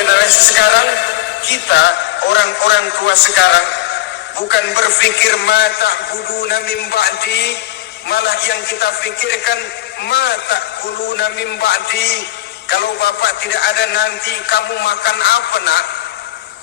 generasi sekarang, kita orang-orang tua sekarang bukan berpikir mata buduna min ba'di, malah yang kita pikirkan mata kuluna min ba'di. Kalau bapak tidak ada nanti kamu makan apa nak?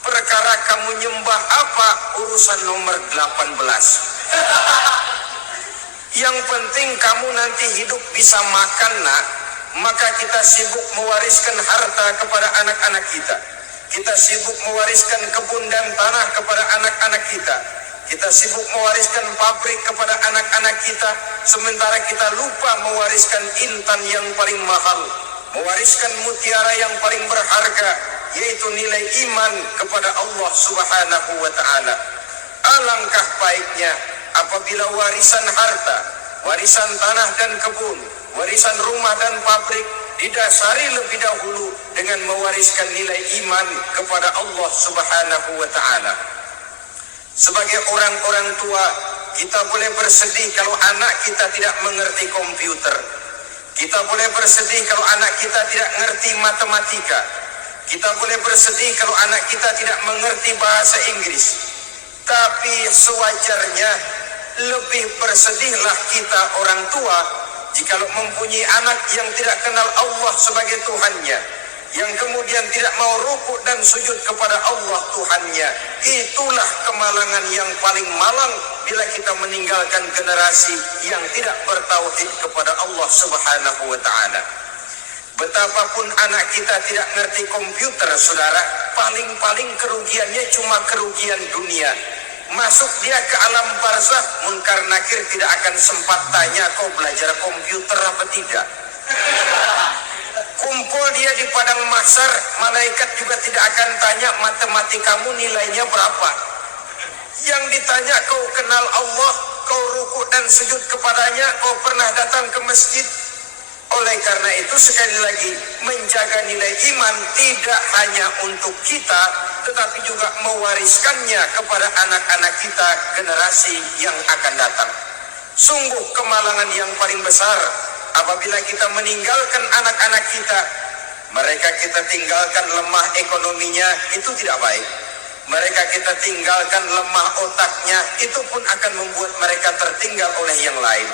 Perkara kamu nyembah apa? Urusan nomor 18. Yang penting kamu nanti hidup bisa makan nak. Maka kita sibuk mewariskan harta kepada anak-anak kita. Kita sibuk mewariskan kebun dan tanah kepada anak-anak kita. Kita sibuk mewariskan pabrik kepada anak-anak kita. Sementara kita lupa mewariskan intan yang paling mahal, mewariskan mutiara yang paling berharga, yaitu nilai iman kepada Allah Subhanahu wa ta'ala. Alangkah baiknya apabila warisan harta, warisan tanah dan kebun, warisan rumah dan pabrik didasari lebih dahulu dengan mewariskan nilai iman kepada Allah Subhanahu wa ta'ala. Sebagai orang-orang tua, kita boleh bersedih kalau anak kita tidak mengerti komputer. Kita boleh bersedih kalau anak kita tidak mengerti matematika. Kita boleh bersedih kalau anak kita tidak mengerti bahasa Inggris. Tapi sewajarnya lebih bersedihlah kita orang tua jikalau mempunyai anak yang tidak kenal Allah sebagai Tuhannya, yang kemudian tidak mau rukuk dan sujud kepada Allah Tuhannya. Itulah kemalangan yang paling malang bila kita meninggalkan generasi yang tidak bertauhid kepada Allah Subhanahu wa ta'ala. Betapapun anak kita tidak ngerti komputer, saudara, paling-paling kerugiannya cuma kerugian dunia. Masuk dia ke alam barzakh, Munkar Nakir tidak akan sempat tanya kau belajar komputer apa tidak. Kumpul dia di padang mahsyar, malaikat juga tidak akan tanya matematikamu nilainya berapa. Yang ditanya kau kenal Allah, kau rukuk dan sujud kepadanya, kau pernah datang ke masjid. Oleh karena itu sekali lagi, menjaga nilai iman tidak hanya untuk kita, tetapi juga mewariskannya kepada anak-anak kita generasi yang akan datang. Sungguh kemalangan yang paling besar apabila kita meninggalkan anak-anak kita. Mereka kita tinggalkan lemah ekonominya, itu tidak baik. Mereka kita tinggalkan lemah otaknya, itu pun akan membuat mereka tertinggal oleh yang lain.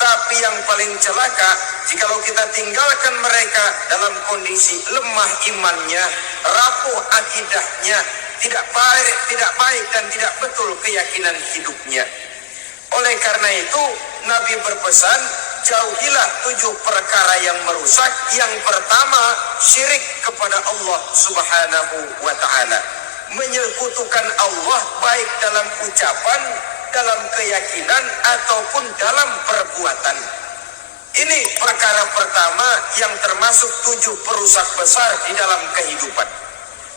Tapi yang paling celaka, jikalau kita tinggalkan mereka dalam kondisi lemah imannya, rapuh akidahnya, tidak baik dan tidak betul keyakinan hidupnya. Oleh karena itu, Nabi berpesan, jauhilah 7 perkara yang merusak. Yang pertama, syirik kepada Allah Subhanahu wa ta'ala. Menyekutukan Allah baik dalam ucapan, dalam keyakinan, ataupun dalam perbuatan. Ini perkara pertama yang termasuk 7 perusak besar di dalam kehidupan.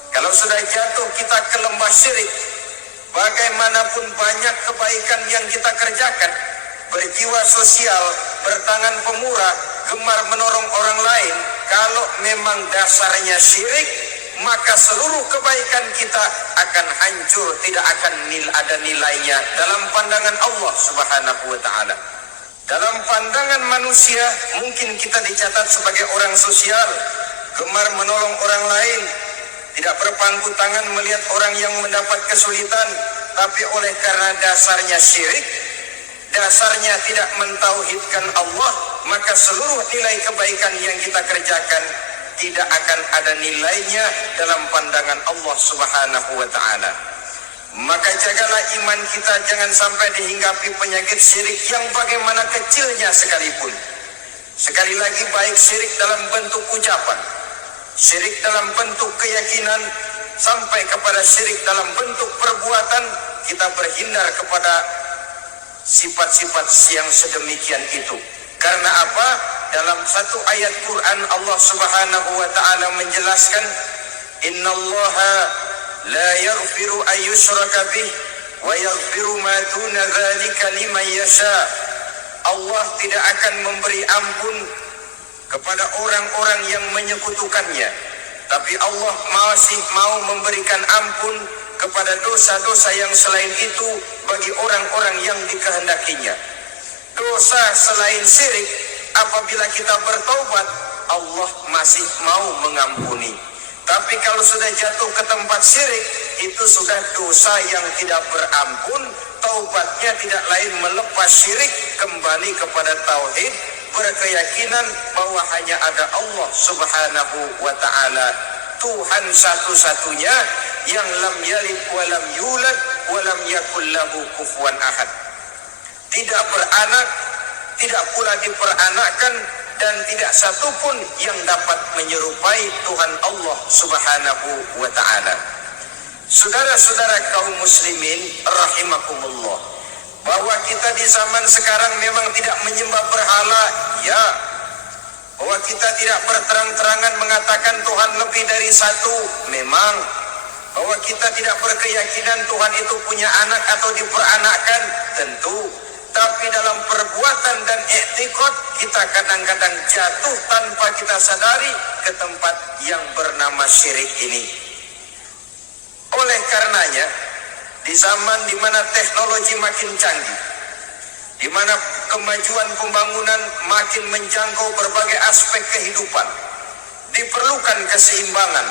Kalau sudah jatuh kita ke lembah syirik, bagaimanapun banyak kebaikan yang kita kerjakan, berjiwa sosial, bertangan pemurah, gemar menolong orang lain, kalau memang dasarnya syirik, maka seluruh kebaikan kita akan hancur, tidak akan ada nilainya dalam pandangan Allah Subhanahu wa ta'ala. Dalam pandangan manusia, mungkin kita dicatat sebagai orang sosial, gemar menolong orang lain, tidak berpangku tangan melihat orang yang mendapat kesulitan, tapi oleh karena dasarnya syirik, dasarnya tidak mentauhidkan Allah, maka seluruh nilai kebaikan yang kita kerjakan tidak akan ada nilainya dalam pandangan Allah Subhanahu wa ta'ala. Maka jagalah iman kita, jangan sampai dihinggapi penyakit syirik yang bagaimana kecilnya sekalipun. Sekali lagi, baik syirik dalam bentuk ucapan, syirik dalam bentuk keyakinan, sampai kepada syirik dalam bentuk perbuatan, kita berhindar kepada sifat-sifat yang sedemikian itu. Karena apa? Dalam satu ayat Quran Allah Subhanahu wa ta'ala menjelaskan, innallaha la yaghfiru an yushraka bih wa yaghfiru ma duna dzalika liman yasha. Allah tidak akan memberi ampun kepada orang-orang yang menyekutukannya, tapi Allah masih mau memberikan ampun kepada dosa-dosa yang selain itu bagi orang-orang yang dikehendakinya. Dosa selain syirik, apabila kita bertaubat, Allah masih mau mengampuni. Tapi kalau sudah jatuh ke tempat syirik, itu sudah dosa yang tidak berampun. Taubatnya tidak lain melepas syirik, kembali kepada tauhid, berkeyakinan bahwa hanya ada Allah Subhanahu wa ta'ala, Tuhan satu-satunya yang lam yalid walam yulad walam yakul lahu kufuwan ahad. Tidak beranak, tidak pula diperanakkan, dan tidak satupun yang dapat menyerupai Tuhan Allah Subhanahu wa ta'ala. Saudara-saudara kaum muslimin rahimakumullah, bahwa kita di zaman sekarang memang tidak menyembah berhala, ya. Bahwa kita tidak berterang-terangan mengatakan Tuhan lebih dari satu, memang. Bahwa kita tidak berkeyakinan Tuhan itu punya anak atau diperanakkan, tentu. Tapi dalam perbuatan dan i'tiqad, kita kadang-kadang jatuh tanpa kita sadari ke tempat yang bernama syirik ini. Oleh karenanya, di zaman di mana teknologi makin canggih, di mana kemajuan pembangunan makin menjangkau berbagai aspek kehidupan, diperlukan keseimbangan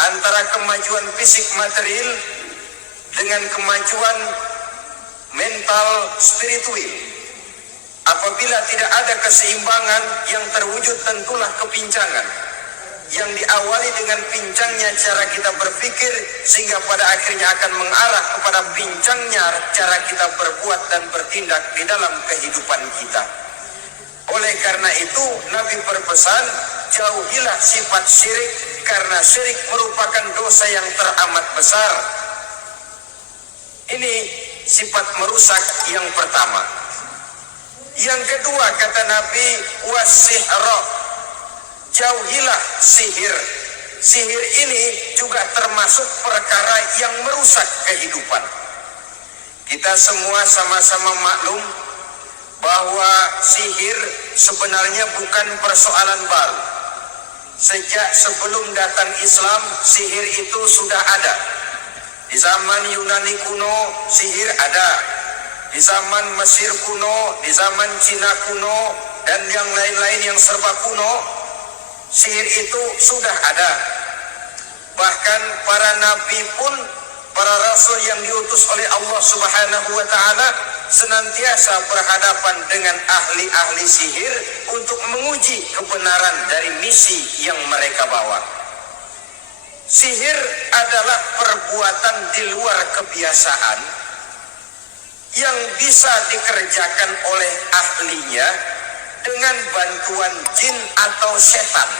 antara kemajuan fisik material dengan kemajuan mental spiritual. Apabila tidak ada keseimbangan, yang terwujud tentulah kepincangan, yang diawali dengan pincangnya cara kita berpikir, sehingga pada akhirnya akan mengarah kepada pincangnya cara kita berbuat dan bertindak di dalam kehidupan kita. Oleh karena itu, Nabi berpesan, jauhilah sifat syirik, karena syirik merupakan dosa yang teramat besar. Ini sifat merusak yang pertama. Yang kedua, kata Nabi, wasihra, jauhilah sihir. Sihir ini juga termasuk perkara yang merusak kehidupan. Kita semua sama-sama maklum bahwa sihir sebenarnya bukan persoalan baru. Sejak sebelum datang Islam, sihir itu sudah ada. Di zaman Yunani kuno, sihir ada. Di zaman Mesir kuno, di zaman Cina kuno, dan yang lain-lain yang serba kuno, sihir itu sudah ada. Bahkan para nabi pun, para rasul yang diutus oleh Allah Subhanahu wa ta'ala, senantiasa berhadapan dengan ahli-ahli sihir untuk menguji kebenaran dari misi yang mereka bawa. Sihir adalah perbuatan di luar kebiasaan yang bisa dikerjakan oleh ahlinya dengan bantuan jin atau setan.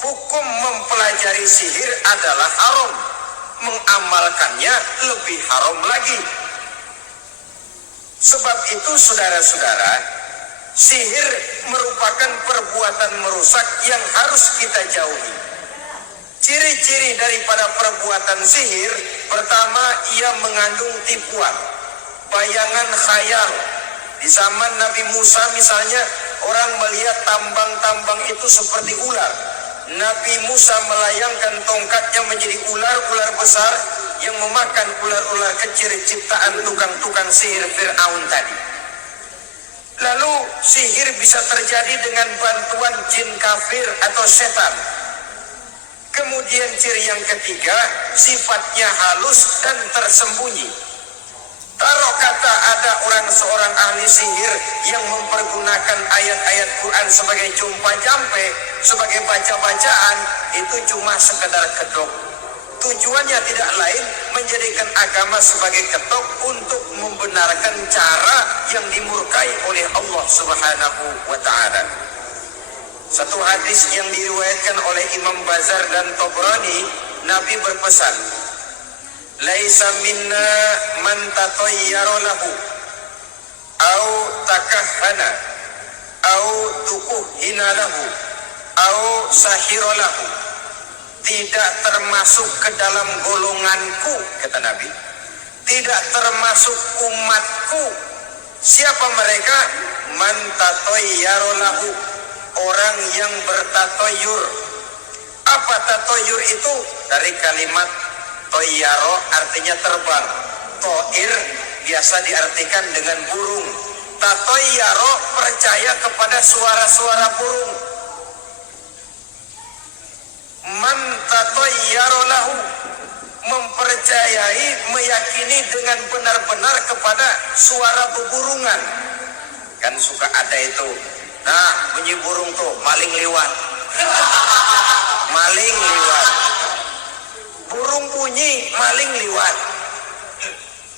Hukum mempelajari sihir adalah haram, mengamalkannya lebih haram lagi. Sebab itu saudara-saudara, sihir merupakan perbuatan merusak yang harus kita jauhi. Ciri-ciri daripada perbuatan sihir, pertama, ia mengandung tipuan, bayangan khayal. Di zaman Nabi Musa misalnya, orang melihat tambang-tambang itu seperti ular. Nabi Musa melayangkan tongkatnya menjadi ular-ular besar yang memakan ular-ular kecil ciptaan tukang-tukang sihir Fir'aun tadi. Lalu sihir bisa terjadi dengan bantuan jin kafir atau setan. Kemudian ciri yang ketiga, sifatnya halus dan tersembunyi. Taruh kata ada seorang ahli sihir yang mempergunakan ayat-ayat Quran sebagai jumpa jampe, sebagai baca-bacaan, itu cuma sekedar kedok. Tujuannya tidak lain menjadikan agama sebagai ketok untuk membenarkan cara yang dimurkai oleh Allah Subhanahu wa ta'ala. Satu hadis yang diriwayatkan oleh Imam Bazar dan Tabrani, Nabi berpesan, laisa minna man tatayyara lahu au takahhana au tukuhina lahu au sahira lahu. Tidak termasuk ke dalam golonganku, kata Nabi. Tidak termasuk umatku. Siapa mereka? Man tatayyara lahu, orang yang bertatoyur. Apa tatoyur itu? Dari kalimat toyaro, artinya terbang. Toir biasa diartikan dengan burung. Tatoyaro percaya kepada suara-suara burung. man tatayyara lahu, mempercayai, meyakini dengan benar-benar kepada suara beburungan. Kan suka ada itu, nah bunyi burung tuh, maling liwat. Maling liwat, burung bunyi, maling liwat.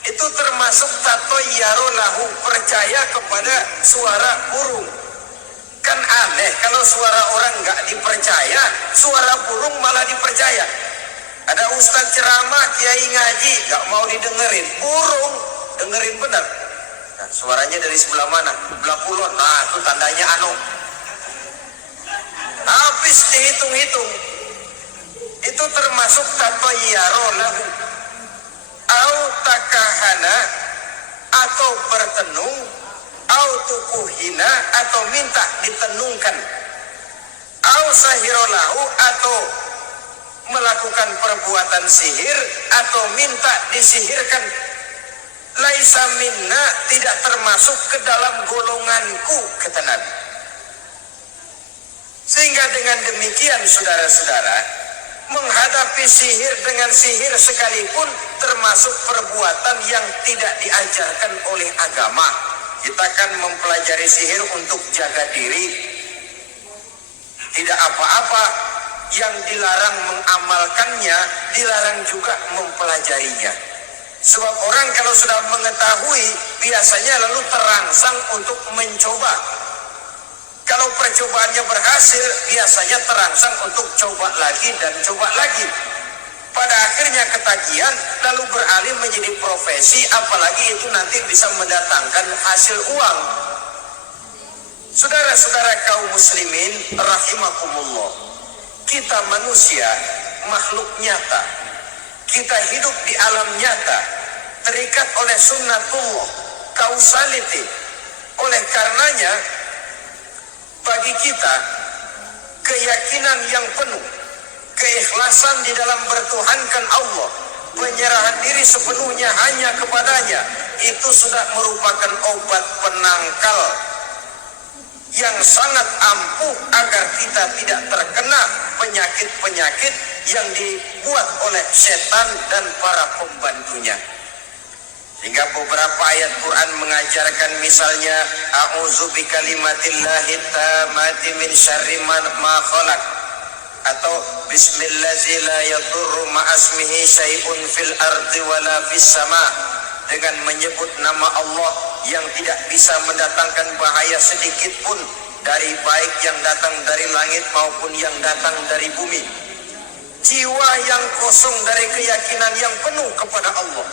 Itu termasuk tatayyara lahu, percaya kepada suara burung. Kan aneh kalau suara orang nggak dipercaya, suara burung malah dipercaya. Ada ustaz ceramah, kiai ngaji, nggak mau didengerin, burung dengerin benar. Nah, suaranya dari sebelah mana? Sebelah kulon. Nah, itu tandanya anu. Habis dihitung-hitung, itu termasuk tatayyara lahu. Au takahana, atau bertenung, au tukuhina, atau minta ditenungkan, au sahirolahu, atau melakukan perbuatan sihir, atau minta disihirkan. Laisa minna, tidak termasuk ke dalam golonganku, kata Nabi. Sehingga dengan demikian saudara-saudara, menghadapi sihir dengan sihir sekalipun termasuk perbuatan yang tidak diajarkan oleh agama. Kita kan mempelajari sihir untuk jaga diri, tidak apa-apa. Yang dilarang mengamalkannya, dilarang juga mempelajarinya. Sebab orang kalau sudah mengetahui, biasanya lalu terangsang untuk mencoba. Kalau percobaannya berhasil, biasanya terangsang untuk coba lagi dan coba lagi. Pada akhirnya ketagihan, lalu beralih menjadi profesi, apalagi itu nanti bisa mendatangkan hasil uang. Saudara-saudara kaum muslimin, rahimakumullah. Kita manusia, makhluk nyata. Kita hidup di alam nyata, terikat oleh sunnatullah, causality. Oleh karenanya, bagi kita, keyakinan yang penuh, keikhlasan di dalam bertuhankan Allah, penyerahan diri sepenuhnya hanya kepadanya, itu sudah merupakan obat penangkal yang sangat ampuh agar kita tidak terkena penyakit-penyakit yang dibuat oleh setan dan para pembantunya. Hingga beberapa ayat Quran mengajarkan, misalnya a'udzu bikalimatillahi tammati min syarri ma khalaq, atau bismillazi la yadurru ma'asmihi syai'un fil ardi wala fis sama, dengan menyebut nama Allah yang tidak bisa mendatangkan bahaya sedikit pun, dari baik yang datang dari langit maupun yang datang dari bumi. Jiwa yang kosong dari keyakinan yang penuh kepada Allah,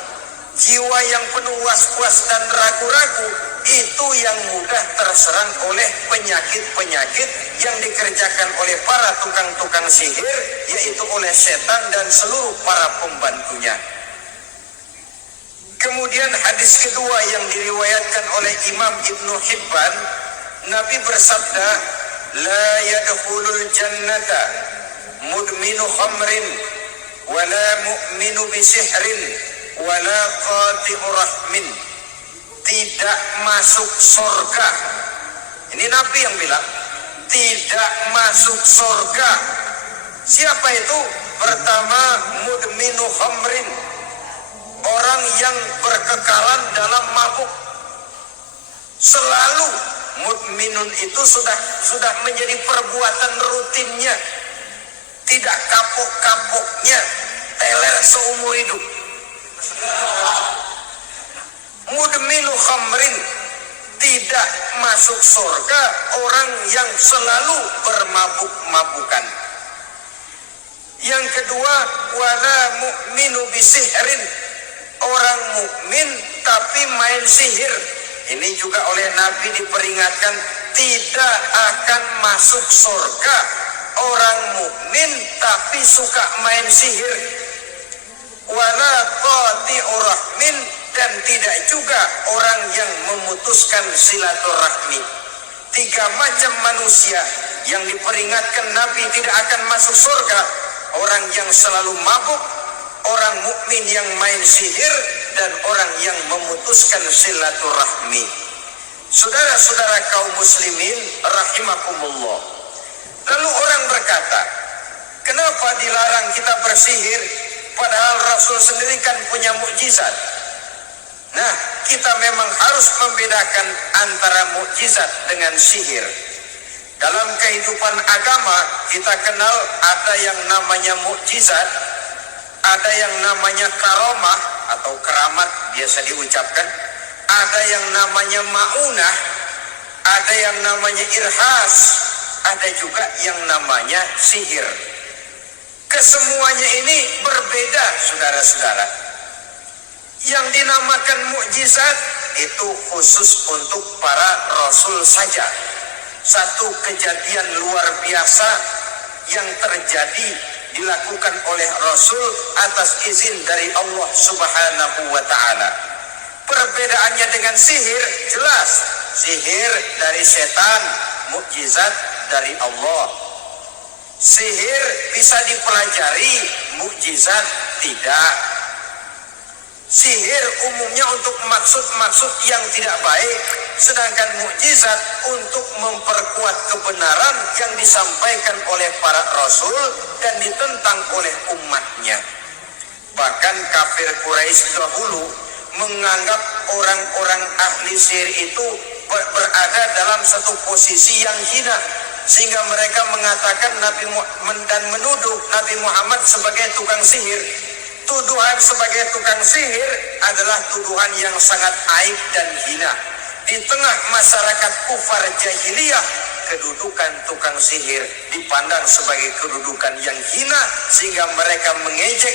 jiwa yang penuh was-was dan ragu-ragu, itu yang mudah terserang oleh penyakit-penyakit yang dikerjakan oleh para tukang-tukang sihir, yaitu oleh setan dan seluruh para pembantunya. Kemudian hadis kedua yang diriwayatkan oleh Imam Ibnu Hibban, Nabi bersabda, la yadkhulul jannata mudminu khamrin wala mu'minu bisihrin wala qati'u rahmin. Tidak masuk surga. Ini Nabi yang bilang, tidak masuk surga. Siapa itu? Pertama, mudminu khamrin, orang yang berkekalan dalam mabuk. Selalu mudminun itu sudah menjadi perbuatan rutinnya, tidak kapok-kapoknya, teler seumur hidup. Mudminu khamrin, tidak masuk surga orang yang selalu bermabuk-mabukan. Yang kedua, wala mu'minu bisihrin, orang mukmin tapi main sihir. Ini juga oleh Nabi diperingatkan, tidak akan masuk surga orang mukmin tapi suka main sihir. Wala qati'u rahmin, dan tidak juga orang yang memutuskan silaturahmi. Tiga macam manusia yang diperingatkan Nabi tidak akan masuk surga: orang yang selalu mabuk, orang mukmin yang main sihir, dan orang yang memutuskan silaturahmi. Saudara-saudara kaum muslimin rahimakumullah. Lalu orang berkata, Kenapa dilarang kita bersihir? Padahal Rasul sendiri kan punya mukjizat. Nah, kita memang harus membedakan antara mukjizat dengan sihir. Dalam kehidupan agama, kita kenal ada yang namanya mukjizat, ada yang namanya karomah atau keramat biasa diucapkan, ada yang namanya maunah, ada yang namanya irhas, ada juga yang namanya sihir. Kesemuanya ini berbeda, saudara-saudara. Yang dinamakan mukjizat itu khusus untuk para rasul saja. Satu kejadian luar biasa yang terjadi dilakukan oleh Rasul atas izin dari Allah Subhanahu wa ta'ala. Perbedaannya dengan sihir jelas. Sihir dari setan, mukjizat dari Allah. Sihir bisa dipelajari, mukjizat tidak. Sihir umumnya untuk maksud-maksud yang tidak baik, sedangkan mukjizat untuk memperkuat kebenaran yang disampaikan oleh para rasul dan ditentang oleh umatnya. Bahkan kafir Quraisy dahulu menganggap orang-orang ahli sihir itu berada dalam satu posisi yang hina, sehingga mereka mengatakan dan menuduh Nabi Muhammad sebagai tukang sihir. Tuduhan sebagai tukang sihir adalah tuduhan yang sangat aib dan hina. Di tengah masyarakat kufar jahiliyah, kedudukan tukang sihir dipandang sebagai kedudukan yang hina, sehingga mereka mengejek